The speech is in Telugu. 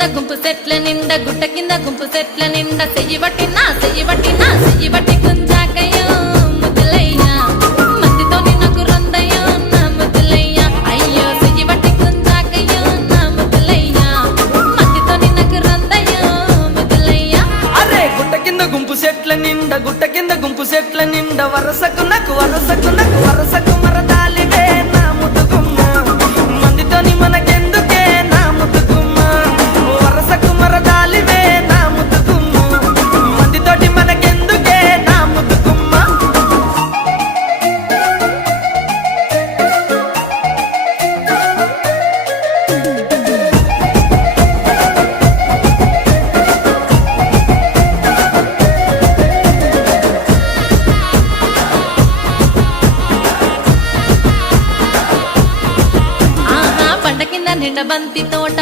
కింద గుంపు సెట్ల నిండా గుట్ట కింద గుంపు సెట్ల నిండా చెయ్యి బట్టి గుంజాకయ్యో ముద్దులయ్యా మందితో నాకు రొందయ్యో నా ముద్దులయ్యా అయ్యో చెయ్యి బట్టి గుంజాకయ్యో నా ముద్దులయ్యా మందితో నాకు రొందయ్యో ముద్దులయ్యా. అరే గుట్ట కింద గుంపు సెట్ల నిండా వరసకు మరదాలివే నా ముద్దుగుమ్మ మందితోని మనకెందుకే నా ముద్దుగుమ్మ వరసకు మరదాలివే నా ముద్దుగుమ్మ మందితోటి మనకెందుకే నా ముద్దుగుమ్మ. బండ కింద నిండ బంతి తోట